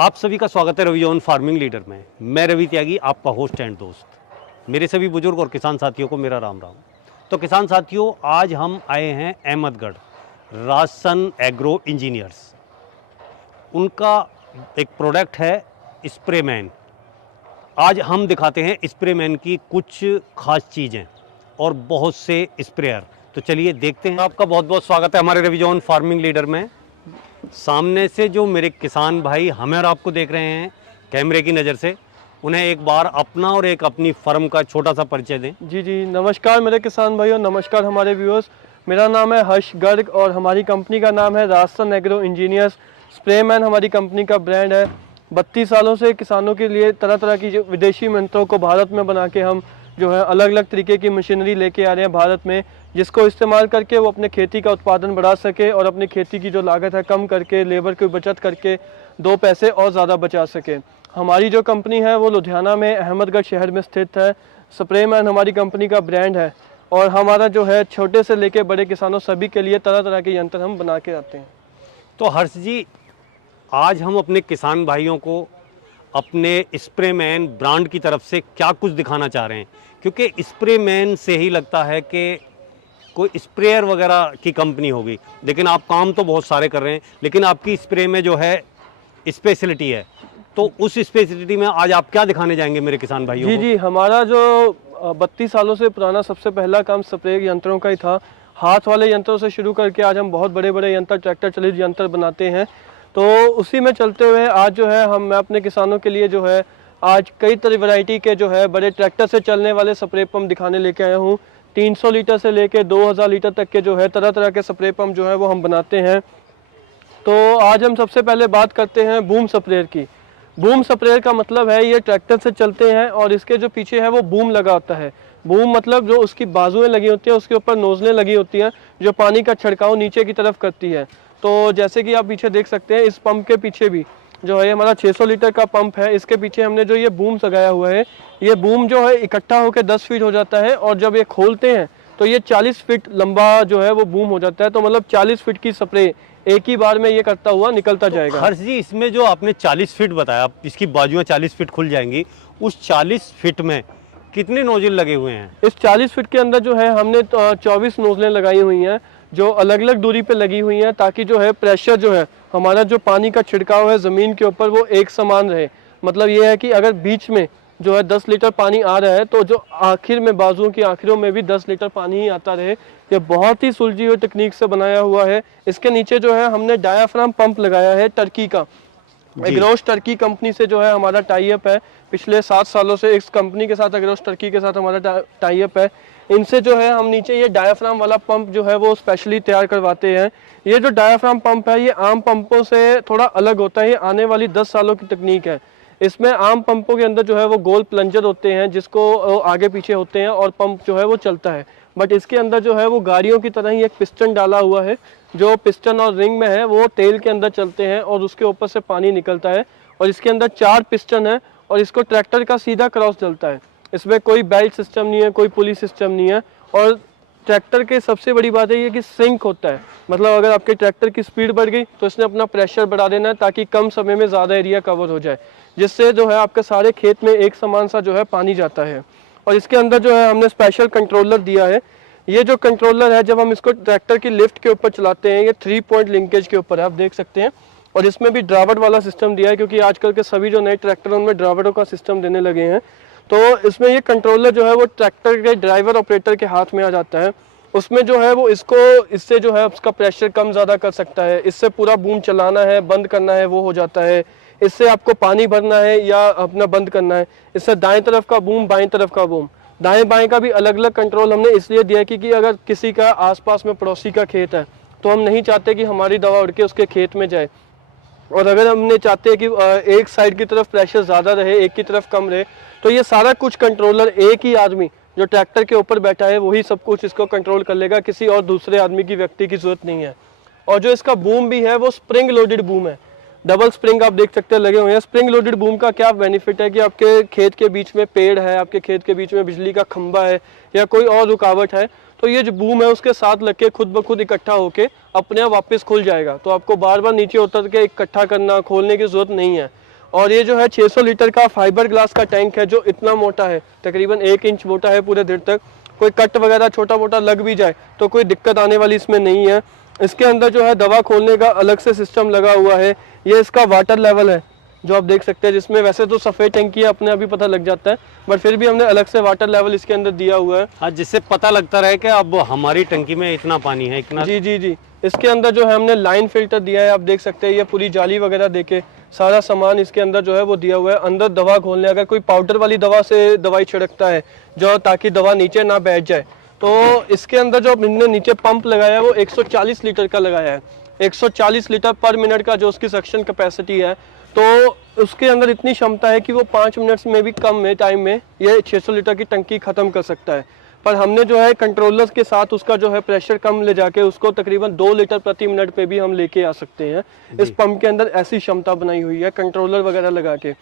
आप सभी का स्वागत है रवि ऑन फार्मिंग लीडर में। मैं रवि त्यागी, आपका होस्ट एंड दोस्त। मेरे सभी बुजुर्ग और किसान साथियों को मेरा राम राम। तो किसान साथियों, आज हम आए हैं अहमदगढ़, राजसन एग्रो इंजीनियर्स। उनका एक प्रोडक्ट है स्प्रेमैन। आज हम दिखाते हैं स्प्रेमैन की कुछ खास चीज़ें और बहुत से स्प्रेयर। तो चलिए देखते हैं। आपका बहुत बहुत स्वागत है हमारे रवि ऑन फार्मिंग लीडर में। सामने से जो मेरे किसान भाई हमें और आपको देख रहे हैं कैमरे की नज़र से, उन्हें एक बार अपना और एक अपनी फर्म का छोटा सा परिचय दें। जी नमस्कार मेरे किसान भाइयों, नमस्कार हमारे व्यूअर्स। मेरा नाम है हर्ष गर्ग और हमारी कंपनी का नाम है राजसन एग्रो इंजीनियर्स। स्प्रेमैन हमारी कंपनी का ब्रांड है। 32 सालों से किसानों के लिए तरह तरह की जो विदेशी यंत्रों को भारत में बना के हम जो है अलग अलग तरीके की मशीनरी लेके आ रहे हैं भारत में, जिसको इस्तेमाल करके वो अपने खेती का उत्पादन बढ़ा सके और अपनी खेती की जो लागत है कम करके, लेबर की बचत करके 2 पैसे और ज़्यादा बचा सके। हमारी जो कंपनी है वो लुधियाना में अहमदगढ़ शहर में स्थित है। स्प्रेमैन हमारी कंपनी का ब्रांड है और हमारा जो है छोटे से लेके बड़े किसानों सभी के लिए तरह तरह के यंत्र हम बना के आते हैं। तो हर्ष जी, आज हम अपने किसान भाइयों को अपने स्प्रेमैन ब्रांड की तरफ से क्या कुछ दिखाना चाह रहे हैं, क्योंकि स्प्रेमैन से ही लगता है कि कोई स्प्रेयर वगैरह की कंपनी होगी, लेकिन आप काम तो बहुत सारे कर रहे हैं, लेकिन आपकी स्प्रे में जो है स्पेशलिटी है। तो उस स्पेशलिटी में आज आप क्या दिखाने जाएंगे मेरे किसान भाइयों को? जी, हमारा जो 32 सालों से पुराना सबसे पहला काम स्प्रे यंत्रों का ही था। हाथ वाले यंत्रों से शुरू करके आज हम बहुत बड़े बड़े यंत्र, ट्रैक्टर चलित यंत्र बनाते हैं। तो उसी में चलते हुए आज जो है मैं अपने किसानों के लिए जो है आज कई तरह वैरायटी के जो है बड़े ट्रैक्टर से चलने वाले स्प्रे पंप दिखाने लेके आया हूँ। 300 लीटर से लेके 2000 लीटर तक के जो है तरह तरह के स्प्रे पंप जो है वो हम बनाते हैं। तो आज हम सबसे पहले बात करते हैं बूम स्प्रेयर की। बूम स्प्रेयर का मतलब है ये ट्रैक्टर से चलते हैं और इसके जो पीछे है वो बूम लगा होता है। बूम मतलब जो उसकी बाजुएं लगी होती हैं, उसके ऊपर नोजलें लगी होती हैं जो पानी का छिड़काव नीचे की तरफ करती है। तो जैसे कि आप पीछे देख सकते हैं, इस पंप के पीछे भी जो है हमारा 600 लीटर का पंप है। इसके पीछे हमने जो ये बूम लगाया हुआ है, ये बूम जो है इकट्ठा होकर 10 फीट हो जाता है और जब ये खोलते हैं तो ये 40 फीट लंबा जो है वो बूम हो जाता है। तो मतलब 40 फीट की स्प्रे एक ही बार में ये करता हुआ निकलता जाएगा। हर्ष जी, इसमें जो आपने 40 फीट बताया, इसकी बाजुएं 40 फीट खुल जाएंगी, उस 40 फीट में कितने नोजल लगे हुए हैं? इस 40 फीट के अंदर जो है हमने 24 नोजलें लगाई हुई हैं जो अलग अलग दूरी पे लगी हुई हैं, ताकि जो है प्रेशर जो है हमारा जो पानी का छिड़काव है ज़मीन के ऊपर वो एक समान रहे। मतलब ये है कि अगर बीच में जो है 10 लीटर पानी आ रहा है तो जो आखिर में बाजुओं की आखिरों में भी 10 लीटर पानी ही आता रहे। ये बहुत ही सुलझी हुई टेक्निक से बनाया हुआ है। इसके नीचे जो है हमने डायाफ्राम पंप लगाया है टर्की का। एग्रोस टर्की कंपनी से जो है हमारा टाई अप है। पिछले 7 सालों से इस कंपनी के साथ, एग्रोस टर्की के साथ हमारा टाई अप है। इनसे जो है हम नीचे ये डायाफ्राम वाला पंप जो है वो स्पेशली तैयार करवाते हैं। ये जो डायाफ्राम पंप है ये आम पंपों से थोड़ा अलग होता है। ये आने वाली 10 सालों की तकनीक है। इसमें आम पंपों के अंदर जो है वो गोल प्लंजर होते हैं जिसको आगे पीछे होते हैं और पंप जो है वो चलता है। बट इसके अंदर जो है वो गाड़ियों की तरह ही एक पिस्टन डाला हुआ है। जो पिस्टन और रिंग में है वो तेल के अंदर चलते हैं और उसके ऊपर से पानी निकलता है। और इसके अंदर 4 पिस्टन है और इसको ट्रैक्टर का सीधा क्रॉस चलता है। इसमें कोई बेल्ट सिस्टम नहीं है, कोई पुली सिस्टम नहीं है। और ट्रैक्टर के सबसे बड़ी बात है ये कि सिंक होता है। मतलब अगर आपके ट्रैक्टर की स्पीड बढ़ गई तो इसने अपना प्रेशर बढ़ा देना है ताकि कम समय में ज़्यादा एरिया कवर हो जाए, जिससे जो है आपके सारे खेत में एक समान सा जो है पानी जाता है। और इसके अंदर जो है हमने स्पेशल कंट्रोलर दिया है। ये जो कंट्रोलर है, जब हम इसको ट्रैक्टर की लिफ्ट के ऊपर चलाते हैं, ये 3 पॉइंट लिंकेज के ऊपर है, आप देख सकते हैं। और इसमें भी ड्राइवर वाला सिस्टम दिया है, क्योंकि आजकल के सभी जो नए ट्रैक्टर उनमें ड्राइवरों का सिस्टम देने लगे हैं। तो इसमें ये कंट्रोलर जो है वो ट्रैक्टर के ड्राइवर ऑपरेटर के हाथ में आ जाता है। उसमें जो है वो इससे जो है उसका प्रेशर कम ज़्यादा कर सकता है। इससे पूरा बूम चलाना है, बंद करना है वो हो जाता है। इससे आपको पानी भरना है या अपना बंद करना है। इससे दाएं तरफ का बूम, बाएं तरफ का बूम, दाएं बाएं का भी अलग अलग कंट्रोल हमने इसलिए दिया कि अगर किसी का आसपास में पड़ोसी का खेत है तो हम नहीं चाहते कि हमारी दवा उड़ के उसके खेत में जाए। और अगर हमने चाहते हैं कि एक साइड की तरफ प्रेशर ज़्यादा रहे, एक की तरफ कम रहे, तो ये सारा कुछ कंट्रोलर एक ही आदमी जो ट्रैक्टर के ऊपर बैठा है वही सब कुछ इसको कंट्रोल कर लेगा। किसी और दूसरे आदमी की व्यक्ति की जरूरत नहीं है। और जो इसका बूम भी है वो स्प्रिंग लोडेड बूम है। डबल स्प्रिंग आप देख सकते हैं लगे हुए हैं। स्प्रिंग लोडेड बूम का क्या बेनिफिट है कि आपके खेत के बीच में पेड़ है, आपके खेत के बीच में बिजली का खंभा है या कोई और रुकावट है, तो ये जो बूम है उसके साथ लग के खुद ब खुद इकट्ठा होके अपने आप वापस खुल जाएगा। तो आपको बार बार नीचे उतर के इकट्ठा करना, खोलने की जरूरत नहीं है। और ये जो है 600 लीटर का फाइबर ग्लास का टैंक है जो इतना मोटा है, तकरीबन 1 इंच मोटा है पूरे देर तक। कोई कट वगैरह छोटा मोटा लग भी जाए तो कोई दिक्कत आने वाली इसमें नहीं है। इसके अंदर जो है दवा खोलने का अलग से सिस्टम लगा हुआ है। ये इसका वाटर लेवल है जो आप देख सकते हैं, जिसमें वैसे तो सफ़ेद टंकी है अपने अभी पता लग जाता है, बट फिर भी हमने अलग से वाटर लेवल इसके अंदर दिया हुआ है। हाँ, जिससे पता लगता रहे कि अब हमारी टंकी में इतना पानी है, इतना। जी जी जी। इसके अंदर जो है हमने लाइन फिल्टर दिया है, आप देख सकते हैं। ये पूरी जाली वगैरह देके सारा सामान इसके अंदर जो है वो दिया हुआ है। अंदर दवा खोलने, अगर कोई पाउडर वाली दवा से दवाई छिड़कता है जो ताकि दवा नीचे ना बैठ जाए, तो इसके अंदर जो हमने नीचे पंप लगाया है वो 140 लीटर का लगाया है। 140 लीटर पर मिनट का जो उसकी सक्शन कैपेसिटी है, तो उसके अंदर इतनी क्षमता है कि वो 5 मिनट्स में भी कम में टाइम में ये 600 लीटर की टंकी ख़त्म कर सकता है। पर हमने जो है कंट्रोलर्स के साथ उसका जो है प्रेशर कम ले जाके उसको तकरीबन 2 लीटर प्रति मिनट पे भी हम लेके आ सकते हैं। इस पंप के अंदर ऐसी क्षमता बनाई हुई है कंट्रोलर वगैरह लगा के।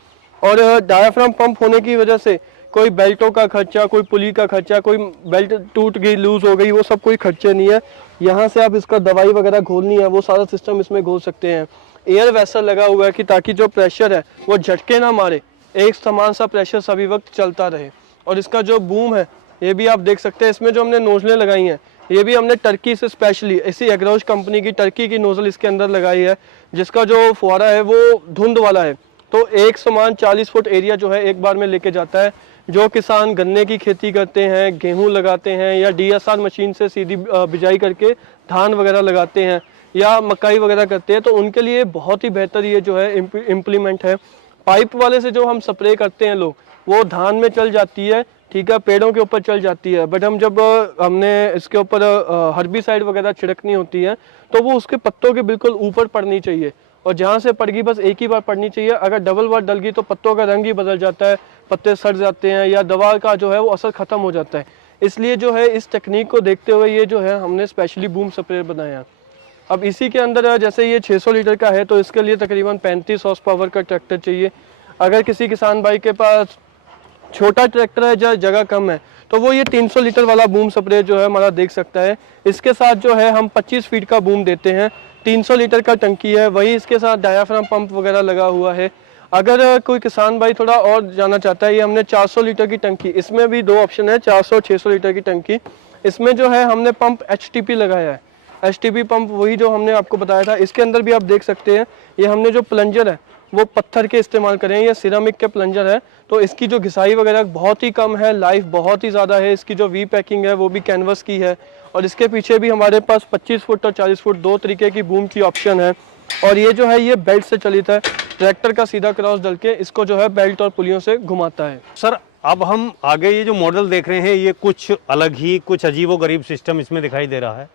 और डायाफ्राम पंप होने की वजह से कोई बेल्टों का खर्चा, कोई पुली का खर्चा, कोई बेल्ट टूट गई, लूज हो गई, वो सब कोई खर्चे नहीं है। यहाँ से आप इसका दवाई वगैरह घोलनी है वो सारा सिस्टम इसमें घोल सकते हैं। एयर वेसल लगा हुआ है कि ताकि जो प्रेशर है वो झटके ना मारे, एक समान सा प्रेशर सभी वक्त चलता रहे। और इसका जो बूम है ये भी आप देख सकते हैं। इसमें जो हमने नोजलें लगाई हैं ये भी हमने टर्की से स्पेशली इसी एग्रोश कंपनी की टर्की की नोजल इसके अंदर लगाई है, जिसका जो फुहारा है वो धुंध वाला है, तो एक समान 40 फुट एरिया जो है एक बार में लेके जाता है। जो किसान गन्ने की खेती करते हैं, गेहूं लगाते हैं, या DSR मशीन से सीधी बिजाई करके धान वगैरह लगाते हैं, या मकई वगैरह करते हैं, तो उनके लिए बहुत ही बेहतर ये जो है इम्प्लीमेंट है। पाइप वाले से जो हम स्प्रे करते हैं लोग, वो धान में चल जाती है, ठीक है, पेड़ों के ऊपर चल जाती है, बट हम जब हमने इसके ऊपर हर्बिसाइड वगैरह छिड़कनी होती है तो वो उसके पत्तों के बिल्कुल ऊपर पड़नी चाहिए, और जहाँ से पड़गी बस एक ही बार पड़नी चाहिए। अगर डबल बार डल गई तो पत्तों का रंग ही बदल जाता है, पत्ते सड़ जाते हैं, या दवा का जो है वो असर ख़त्म हो जाता है। इसलिए जो है इस टेक्निक को देखते हुए ये जो है हमने स्पेशली बूम स्प्रे बनाया। अब इसी के अंदर जैसे ये 600 लीटर का है तो इसके लिए तकरीबन 35 हॉर्स पावर का ट्रैक्टर चाहिए। अगर किसी किसान भाई के पास छोटा ट्रैक्टर है या जगह कम है तो वो ये 300 लीटर वाला बूम स्प्रे जो है हमारा देख सकता है। इसके साथ जो है हम 25 फीट का बूम देते हैं, 300 लीटर का टंकी है, वही इसके साथ डायाफ्राम पंप वगैरह लगा हुआ है। अगर कोई किसान भाई थोड़ा और जाना चाहता है, ये हमने 400 लीटर की टंकी, इसमें भी 2 ऑप्शन है, 400-600 लीटर की टंकी। इसमें जो है हमने पंप HTP लगाया है। HTP पंप वही जो हमने आपको बताया था। इसके अंदर भी आप देख सकते हैं ये हमने जो प्लंजर है वो पत्थर के इस्तेमाल करें, ये सिरामिक के प्लंजर है, तो इसकी जो घिसाई वगैरह बहुत ही कम है, लाइफ बहुत ही ज़्यादा है। इसकी जो वी पैकिंग है वो भी कैनवस की है, और इसके पीछे भी हमारे पास 25 फुट और 40 फुट 2 तरीके की बूम की ऑप्शन है। और ये जो है ये बेल्ट से चलित है, ट्रैक्टर का सीधा क्रॉस डल के इसको जो है बेल्ट और पुलियों से घुमाता है। सर, अब हम आगे ये जो मॉडल देख रहे हैं ये कुछ अलग ही, कुछ अजीबोगरीब सिस्टम इसमें दिखाई दे रहा है।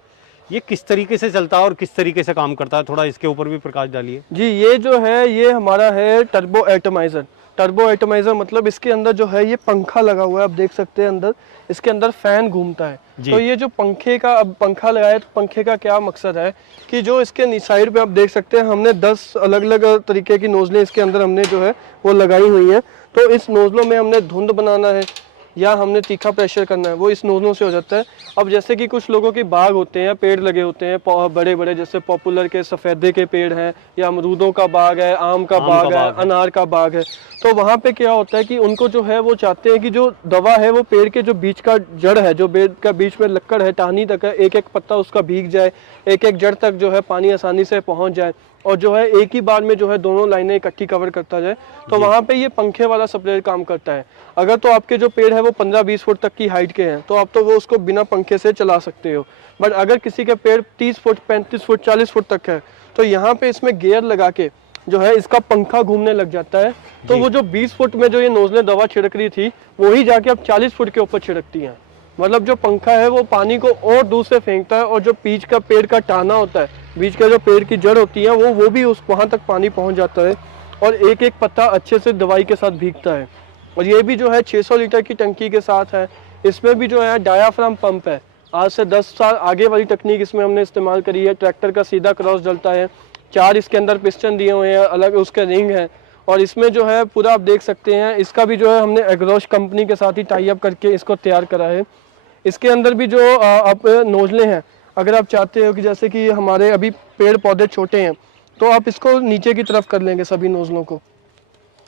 ये किस तरीके से चलता है और किस तरीके से काम करता है, थोड़ा इसके ऊपर भी प्रकाश डालिए। जी, ये जो है ये हमारा है टर्बो एटमाइज़र। टर्बो एटमाइज़र मतलब इसके अंदर जो है ये पंखा लगा हुआ है, आप देख सकते हैं अंदर इसके अंदर फैन घूमता है। तो ये जो पंखे का अब पंखा लगाया है तो पंखे का क्या मकसद है कि जो इसके साइड पे आप देख सकते हैं हमने 10 अलग अलग तरीके की नोजलें इसके अंदर हमने जो है वो लगाई हुई हैं। तो इस नोजलों में हमने धुंध बनाना है या हमने तीखा प्रेशर करना है, वो इस नोजलों से हो जाता है। अब जैसे कि कुछ लोगों के बाग होते हैं, पेड़ लगे होते हैं बड़े बड़े, जैसे पॉपुलर के सफ़ेदे के पेड़ हैं, या अमरूदों का बाग है, आम का बाग है, अनार का बाग है, तो वहाँ पे क्या होता है कि उनको जो है वो चाहते हैं कि जो दवा है वो पेड़ के जो बीच का जड़ है, जो पेड़ का बीच में लक्कड़ है, टहनी तक है, एक एक पत्ता उसका भीग जाए, एक एक जड़ तक जो है पानी आसानी से पहुँच जाए, और जो है एक ही बार में जो है दोनों लाइनें इकट्ठी कवर करता जाए। तो वहाँ पे ये पंखे वाला स्प्रेयर काम करता है। अगर तो आपके जो पेड़ है वो 15-20 फुट तक की हाइट के हैं तो आप तो वो उसको बिना पंखे से चला सकते हो, बट अगर किसी के पेड़ 30 फुट 35 फुट 40 फुट तक है तो यहाँ पे इसमें गियर लगा के जो है इसका पंखा घूमने लग जाता है। तो वो जो 20 फुट में जो ये नोजलें दवा छिड़क रही थी वही जाके अब 40 फुट के ऊपर छिड़कती हैं। मतलब जो पंखा है वो पानी को और दूर से फेंकता है, और जो बीच का पेड़ का टाना होता है, बीच का जो पेड़ की जड़ होती है वो भी उस वहाँ तक पानी पहुँच जाता है, और एक एक पत्ता अच्छे से दवाई के साथ भीगता है। और ये भी जो है 600 लीटर की टंकी के साथ है। इसमें भी जो है डायाफ्राम पंप है, आज से 10 साल आगे वाली टेक्निक इसमें हमने इस्तेमाल करी है। ट्रैक्टर का सीधा क्रॉस डलता है, 4 इसके अंदर पिस्टन दिए हुए हैं, अलग उसके रिंग है, और इसमें जो है पूरा आप देख सकते हैं इसका भी जो है हमने एग्रोश कंपनी के साथ ही टाई अप करके इसको तैयार करा है। इसके अंदर भी जो आप नोजलें हैं, अगर आप चाहते हो कि जैसे कि हमारे अभी पेड़ पौधे छोटे हैं तो आप इसको नीचे की तरफ कर लेंगे सभी नोजलों को,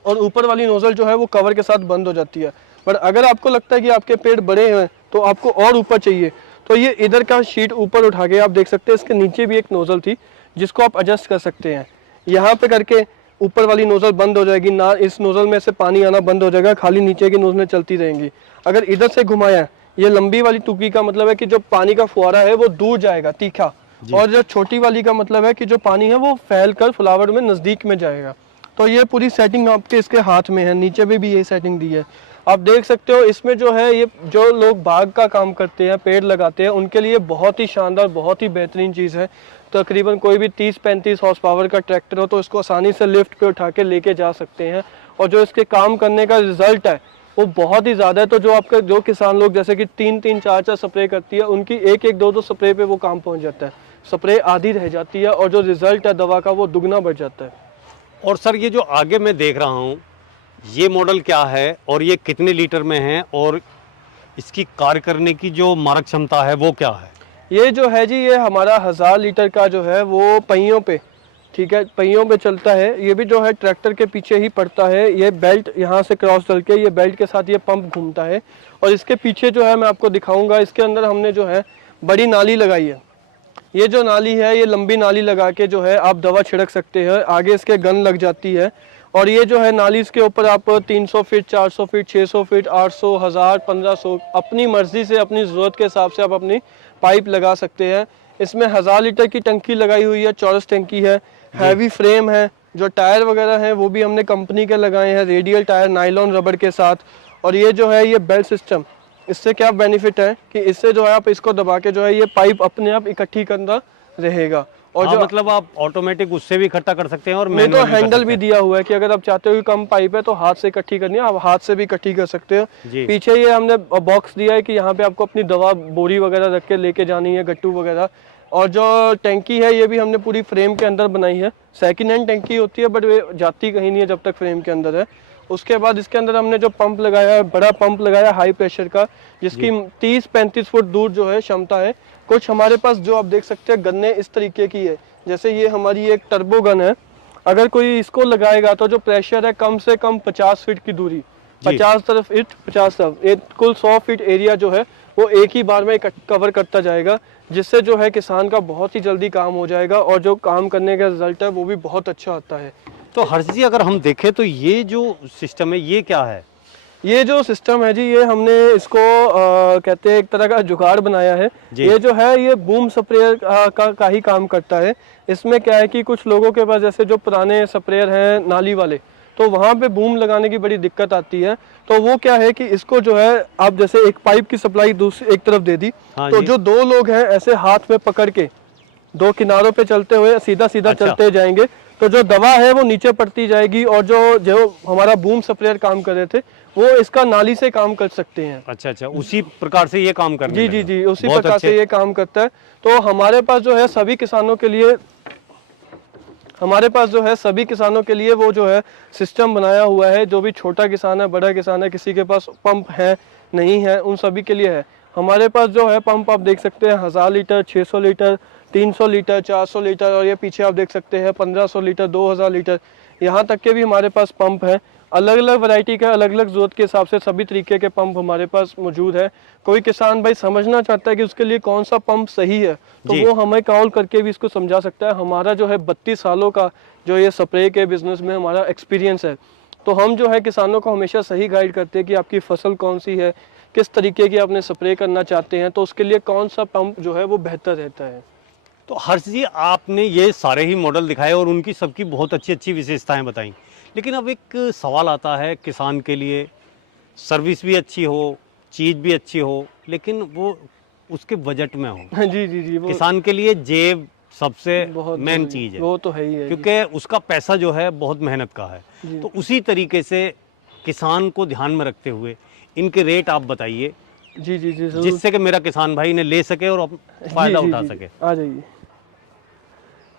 और ऊपर वाली नोजल जो है वो कवर के साथ बंद हो जाती है। बट अगर आपको लगता है कि आपके पेड़ बड़े हैं तो आपको और ऊपर चाहिए, तो ये इधर का शीट ऊपर उठा के आप देख सकते हैं, इसके नीचे भी एक नोजल थी जिसको आप एडजस्ट कर सकते हैं। यहाँ पे करके ऊपर वाली नोजल बंद हो जाएगी ना, इस नोजल में से पानी आना बंद हो जाएगा, खाली नीचे की नोजलें चलती रहेंगी। अगर इधर से घुमाया, ये लंबी वाली टुकी का मतलब है कि जो पानी का फुहारा है वो दूर जाएगा तीखा, और जो छोटी वाली का मतलब है कि जो पानी है वो फैल कर फ्लावर में नज़दीक में जाएगा। तो ये पूरी सेटिंग आपके इसके हाथ में है, नीचे में भी यही सेटिंग दी है। आप देख सकते हो इसमें जो है, ये जो लोग बाग का काम करते हैं, पेड़ लगाते हैं, उनके लिए बहुत ही शानदार, बहुत ही बेहतरीन चीज़ है। तकरीबन कोई भी 30-35 हॉर्स पावर का ट्रैक्टर हो तो इसको आसानी से लिफ्ट पे उठा के लेके जा सकते हैं, और जो इसके काम करने का रिजल्ट है वो बहुत ही ज़्यादा है। तो जो आपका जो किसान लोग जैसे कि 3-3 4-4 स्प्रे करती है, उनकी 1-1 2-2 स्प्रे पे वो काम पहुंच जाता है, स्प्रे आधी रह जाती है, और जो रिजल्ट है दवा का वो दुगना बढ़ जाता है। और सर ये जो आगे मैं देख रहा हूँ, ये मॉडल क्या है और ये कितने लीटर में है, और इसकी कार्य करने की जो मारक क्षमता है वो क्या है? ये जो है जी, ये हमारा 1000 लीटर का जो है वो पहियों पे, ठीक है, पहियों पे चलता है। ये भी जो है ट्रैक्टर के पीछे ही पड़ता है। ये बेल्ट यहाँ से क्रॉस डल के ये बेल्ट के साथ ये पंप घूमता है, और इसके पीछे जो है मैं आपको दिखाऊंगा, इसके अंदर हमने जो है बड़ी नाली लगाई है। ये जो नाली है, ये लंबी नाली लगा के जो है आप दवा छिड़क सकते हैं, आगे इसके गन लग जाती है। और ये जो है नाली, इसके ऊपर आप 300 फीट, 400 फीट, 600 फीट, 800, 1000, 1500 अपनी मर्जी से, अपनी ज़रूरत के हिसाब से आप अपनी पाइप लगा सकते हैं। इसमें 1000 लीटर की टंकी लगाई हुई है, चौरस टंकी है, हैवी फ्रेम है। जो टायर वगैरह हैं वो भी हमने कंपनी के लगाए हैं, रेडियल टायर नायलॉन रबड़ के साथ। और ये जो है ये बेल्ट सिस्टम, इससे क्या बेनिफिट है कि इससे जो है आप इसको दबा के जो है ये पाइप अपने आप इकट्ठी करना रहेगा। और जो मतलब आप ऑटोमेटिक उससे भी इकट्ठा कर सकते हैं, और में तो मैनुअल हैंडल भी दिया हुआ है कि अगर आप चाहते हो कि कम पाइप है तो हाथ से इकट्ठी करनी है, आप हाथ से भी इकट्ठी कर सकते हो। जी। पीछे ये हमने बॉक्स दिया है कि यहाँ पे आपको अपनी दवा बोरी वगैरह रख के लेके जानी है, गट्टू वगैरह। और जो टैंकी है ये भी हमने पूरी फ्रेम के अंदर बनाई है। सेकेंड हैंड टैंकी होती है बट वे जाती कहीं नहीं है जब तक फ्रेम के अंदर है। उसके बाद इसके अंदर हमने जो पंप लगाया है, बड़ा पंप लगाया हाई प्रेशर का, जिसकी 30-35 फुट दूर जो है क्षमता है। कुछ हमारे पास जो आप देख सकते हैं गन्ने इस तरीके की है, जैसे ये हमारी एक टर्बो गन है। अगर कोई इसको लगाएगा तो जो प्रेशर है कम से कम 50 फीट की दूरी, 50 तरफ इट 50 तरफ, एक कुल 100 फीट एरिया जो है वो एक ही बार में कवर करता जाएगा, जिससे जो है किसान का बहुत ही जल्दी काम हो जाएगा, और जो काम करने का रिजल्ट है वो भी बहुत अच्छा आता है। तो हर्ष जी अगर हम देखें तो ये जो सिस्टम है ये क्या है? ये जो सिस्टम है जी, ये हमने इसको कहते हैं एक तरह का जुगाड़ बनाया है। ये जो है ये बूम स्प्रेयर का ही काम करता है। इसमें क्या है कि कुछ लोगों के पास जैसे जो पुराने स्प्रेयर हैं नाली वाले, तो वहाँ पे बूम लगाने की बड़ी दिक्कत आती है। तो वो क्या है कि इसको जो है आप जैसे एक पाइप की सप्लाई दूसरी एक तरफ दे दी, तो जो दो लोग हैं ऐसे हाथ में पकड़ के दो किनारों पे चलते हुए सीधा सीधा चलते जाएंगे, तो जो दवा है वो नीचे पड़ती जाएगी, और जो हमारा बूम स्प्रेयर काम कर रहे थे वो इसका नाली से काम कर सकते हैं। अच्छा, उसी प्रकार से ये काम करने जी, उसी प्रकार से ये काम करता है। तो हमारे पास जो है सभी किसानों के लिए वो जो है सिस्टम बनाया हुआ है। जो भी छोटा किसान है, बड़ा किसान है, किसी के पास पंप है नहीं है, उन सभी के लिए है। हमारे पास जो है पंप आप देख सकते हैं 1000 लीटर, 600 लीटर, 300 लीटर, 400 लीटर, और ये पीछे आप देख सकते हैं 1500 लीटर, 2000 लीटर, यहाँ तक के भी हमारे पास पंप है। अलग अलग वैरायटी का, अलग अलग जरूरत के हिसाब से सभी तरीके के पंप हमारे पास मौजूद है। कोई किसान भाई समझना चाहता है कि उसके लिए कौन सा पंप सही है, तो वो हमें कॉल करके भी इसको समझा सकता है। हमारा जो है 32 सालों का जो ये स्प्रे के बिजनेस में हमारा एक्सपीरियंस है, तो हम जो है किसानों को हमेशा सही गाइड करते हैं कि आपकी फसल कौन सी है, किस तरीके की आपने स्प्रे करना चाहते हैं, तो उसके लिए कौन सा पंप जो है वो बेहतर रहता है। तो हर्ष जी आपने ये सारे ही मॉडल दिखाए और उनकी सबकी बहुत अच्छी अच्छी विशेषताएं बताई, लेकिन अब एक सवाल आता है किसान के लिए, सर्विस भी अच्छी हो, चीज़ भी अच्छी हो, लेकिन वो उसके बजट में हो। जी वो किसान के लिए जेब सबसे मेन चीज़ है, वो तो है ही है, क्योंकि उसका पैसा जो है बहुत मेहनत का है। तो उसी तरीके से किसान को ध्यान में रखते हुए इनके रेट आप बताइए, जी जिससे कि मेरा किसान भाई ने ले सके और फायदा उठा सके। आ जाइए।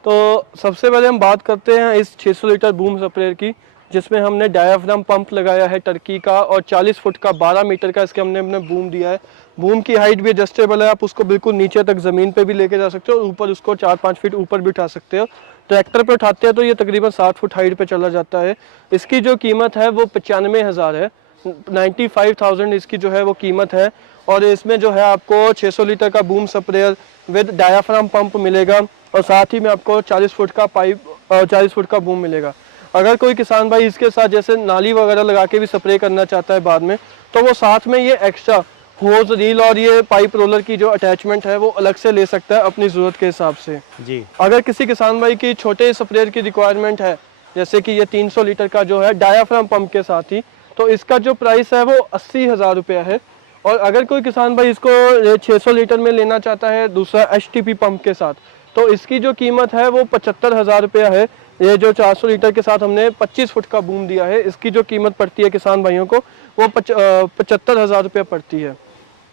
तो सबसे पहले हम बात करते हैं इस 600 लीटर बूम स्प्रेयर की, जिसमें हमने डायाफ्राम पंप लगाया है टर्की का, और 40 फुट का 12 मीटर का इसके हमने बूम दिया है। बूम की हाइट भी एडजस्टेबल है, आप उसको बिल्कुल नीचे तक ज़मीन पे भी लेके जा सकते हो, और ऊपर उसको 4-5 फीट ऊपर भी उठा सकते हो। ट्रैक्टर पे उठाते हैं तो ये तकरीबन 60 फुट हाइट पे चला जाता है। इसकी जो कीमत है वो 95,000 है, 95,000 इसकी जो है वो कीमत है। और इसमें जो है आपको 600 लीटर का boom sprayer with diaphragm pump मिलेगा और साथ ही में आपको 40 फुट का पाइप 40 फुट का बूम मिलेगा। अगर कोई किसान भाई इसके साथ जैसे नाली वगैरह लगा के भी स्प्रे करना चाहता है बाद में, तो वो साथ में ये एक्स्ट्रा होज रील और ये पाइप रोलर की जो अटैचमेंट है वो अलग से ले सकता है अपनी ज़रूरत के हिसाब से जी। अगर किसी किसान भाई की छोटे स्प्रेयर की रिक्वायरमेंट है, जैसे कि ये 300 लीटर का जो है डायाफ्राम पंप के साथ ही, तो इसका जो प्राइस है वो 80,000 रुपया है। और अगर कोई किसान भाई इसको 600 लीटर में लेना चाहता है दूसरा HTP पंप के साथ, तो इसकी जो कीमत है वो 75,000 रुपया है। ये जो 400 लीटर के साथ हमने 25 फुट का बूम दिया है, इसकी जो कीमत पड़ती है किसान भाइयों को वो 75,000 रुपया पड़ती है।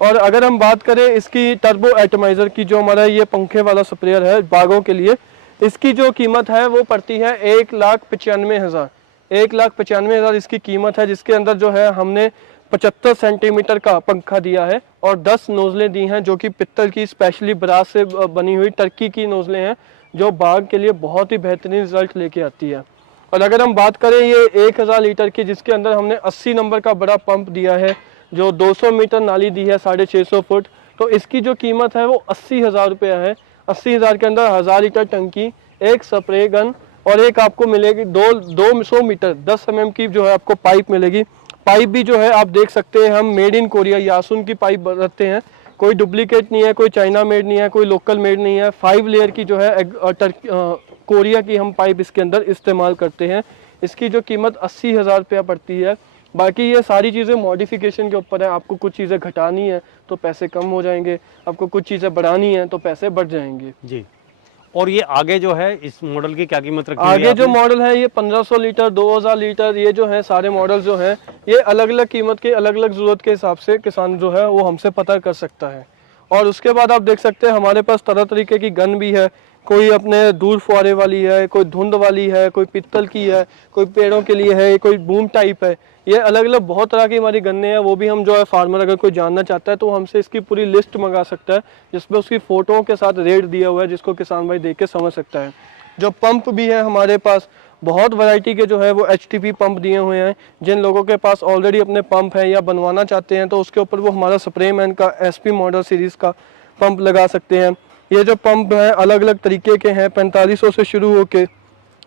और अगर हम बात करें इसकी टर्बो एटमाइज़र की, जो हमारा ये पंखे वाला स्प्रेयर है बागों के लिए, इसकी जो कीमत है वो पड़ती है 1,95,000। 1,95,000 इसकी कीमत है, जिसके अंदर जो है हमने 75 सेंटीमीटर का पंखा दिया है और 10 नोज़लें दी हैं जो कि पित्तल की स्पेशली ब्रास से बनी हुई टर्की की नोज़लें हैं, जो बाग के लिए बहुत ही बेहतरीन रिजल्ट लेके आती है। और अगर हम बात करें ये 1,000 लीटर की, जिसके अंदर हमने 80 नंबर का बड़ा पंप दिया है, जो 200 मीटर नाली दी है 650 फुट, तो इसकी जो कीमत है वो 80,000 रुपया है। 80,000 के अंदर 1000 लीटर टंकी, एक स्प्रे गन और एक आपको मिलेगी 200 मीटर 10 mm की जो है आपको पाइप मिलेगी। पाइप भी जो है आप देख सकते हैं, हम मेड इन कोरिया यासुन की पाइप रखते हैं, कोई डुप्लीकेट नहीं है, कोई चाइना मेड नहीं है, कोई लोकल मेड नहीं है। 5 लेयर की जो है कोरिया की हम पाइप इसके अंदर इस्तेमाल करते हैं। इसकी जो कीमत 80,000 रुपया पड़ती है। बाकी ये सारी चीज़ें मॉडिफिकेशन के ऊपर है, आपको कुछ चीज़ें घटानी है तो पैसे कम हो जाएंगे, आपको कुछ चीज़ें बढ़ानी है तो पैसे बढ़ जाएंगे जी। और ये आगे जो है इस मॉडल की क्या कीमत रखी हुई है आगे जो आपने? मॉडल है ये 1500 लीटर 2000 लीटर, ये जो है सारे मॉडल जो हैं ये अलग अलग कीमत के अलग अलग ज़रूरत के हिसाब से किसान जो है वो हमसे पता कर सकता है। और उसके बाद आप देख सकते हैं हमारे पास तरह तरीके की गन भी है, कोई अपने दूर फुआरे वाली है, कोई धुंध वाली है, कोई पित्तल की है, कोई पेड़ों के लिए है, कोई बूम टाइप है। ये अलग अलग बहुत तरह की हमारी गन्ने हैं, वो भी हम जो है फार्मर अगर कोई जानना चाहता है तो हमसे इसकी पूरी लिस्ट मंगा सकता है, जिसमें उसकी फ़ोटोओं के साथ रेट दिया हुआ है, जिसको किसान भाई देख के समझ सकता है। जो पंप भी है हमारे पास बहुत वैरायटी के जो है वो HTP पंप दिए हुए हैं। जिन लोगों के पास ऑलरेडी अपने पंप है या बनवाना चाहते हैं तो उसके ऊपर वो हमारा स्प्रे मैन का SP मॉडल सीरीज़ का पंप लगा सकते हैं। ये जो पंप है अलग अलग तरीके के हैं, 4500 से शुरू होके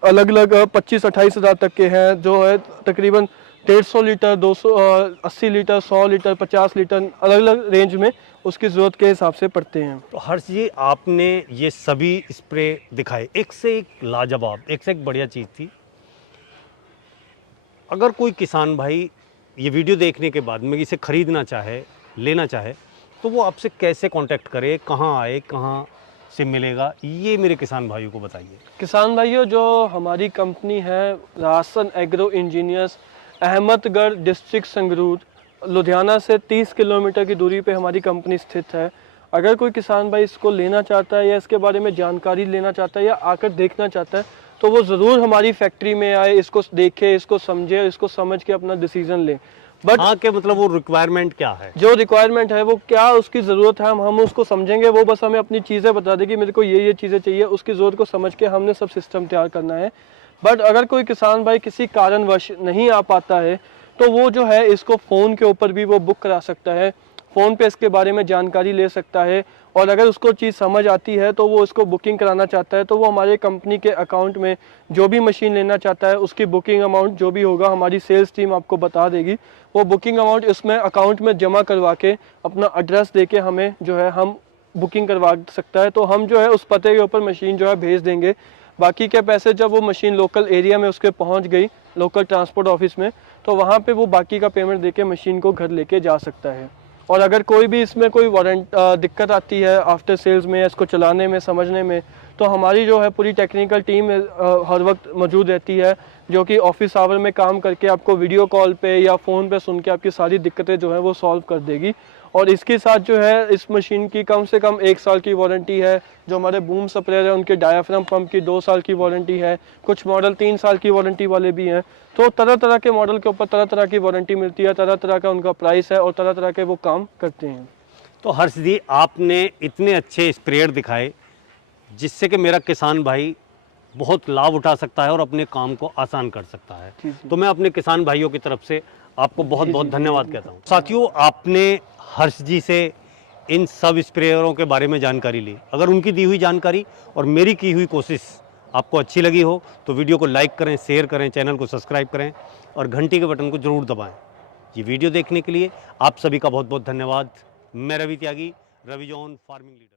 अलग अलग 25-28 हज़ार तक के हैं, जो है तकरीबन 150 लीटर 280 लीटर 100 लीटर 50 लीटर अलग अलग रेंज में उसकी ज़रूरत के हिसाब से पड़ते हैं। तो हर्ष जी, आपने ये सभी स्प्रे दिखाए, एक से एक लाजवाब, एक से एक बढ़िया चीज़ थी। अगर कोई किसान भाई ये वीडियो देखने के बाद में इसे ख़रीदना चाहे, लेना चाहे, तो वो आपसे कैसे कांटेक्ट करे, कहाँ आए, कहाँ से मिलेगा, ये मेरे किसान भाइयों को बताइए। किसान भाइयों, जो हमारी कंपनी है Rasan agro engineers, Ahmedgarh district Sangrur, Ludhiana से 30 किलोमीटर की दूरी पे हमारी कंपनी स्थित है। अगर कोई किसान भाई इसको लेना चाहता है या इसके बारे में जानकारी लेना चाहता है या आकर देखना चाहता है तो वो ज़रूर हमारी फैक्ट्री में आए, इसको देखे, इसको समझे, इसको समझ के अपना डिसीजन ले। बट हाँ के मतलब वो रिक्वायरमेंट क्या है, जो रिक्वायरमेंट है वो क्या उसकी ज़रूरत है, हम उसको समझेंगे। वो बस हमें अपनी चीज़ें बता दे कि मेरे को ये चीज़ें चाहिए, उसकी ज़रूरत को समझ के हमने सब सिस्टम तैयार करना है। बट अगर कोई किसान भाई किसी कारणवश नहीं आ पाता है तो वो जो है इसको फ़ोन के ऊपर भी वो बुक करा सकता है, फ़ोन पे इसके बारे में जानकारी ले सकता है। और अगर उसको चीज़ समझ आती है तो वो इसको बुकिंग कराना चाहता है तो वो हमारे कंपनी के अकाउंट में जो भी मशीन लेना चाहता है उसकी बुकिंग अमाउंट जो भी होगा हमारी सेल्स टीम आपको बता देगी। वो बुकिंग अमाउंट इसमें अकाउंट में जमा करवा के अपना एड्रेस दे के हमें जो है हम बुकिंग करवा सकता है, तो हम जो है उस पते के ऊपर मशीन जो है भेज देंगे। बाकी के पैसे जब वो मशीन लोकल एरिया में उसके पहुंच गई, लोकल ट्रांसपोर्ट ऑफिस में, तो वहाँ पे वो बाकी का पेमेंट देके मशीन को घर लेके जा सकता है। और अगर कोई भी इसमें कोई दिक्कत आती है आफ्टर सेल्स में, इसको चलाने में, समझने में, तो हमारी जो है पूरी टेक्निकल टीम हर वक्त मौजूद रहती है, जो कि ऑफिस आवर में काम करके आपको वीडियो कॉल पे या फ़ोन पे सुन के आपकी सारी दिक्कतें जो है वो सॉल्व कर देगी। और इसके साथ जो है इस मशीन की कम से कम 1 साल की वारंटी है। जो हमारे बूम स्प्रेयर है उनके डायाफ्राम पंप की 2 साल की वारंटी है। कुछ मॉडल 3 साल की वारंटी वाले भी हैं। तो तरह तरह के मॉडल के ऊपर तरह तरह की वारंटी मिलती है, तरह तरह का उनका प्राइस है और तरह तरह के वो काम करते हैं। तो हर्ष जी, आपने इतने अच्छे स्प्रेयर दिखाए जिससे कि मेरा किसान भाई बहुत लाभ उठा सकता है और अपने काम को आसान कर सकता है। जी, जी। तो मैं अपने किसान भाइयों की तरफ से आपको बहुत बहुत धन्यवाद कहता हूँ। साथियों, आपने हर्ष जी से इन सब स्प्रेयरों के बारे में जानकारी ली। अगर उनकी दी हुई जानकारी और मेरी की हुई कोशिश आपको अच्छी लगी हो तो वीडियो को लाइक करें, शेयर करें, चैनल को सब्सक्राइब करें और घंटी के बटन को जरूर दबाएं। ये वीडियो देखने के लिए आप सभी का बहुत बहुत धन्यवाद। मैं रवि त्यागी, रवि जॉन फार्मिंग लीडर।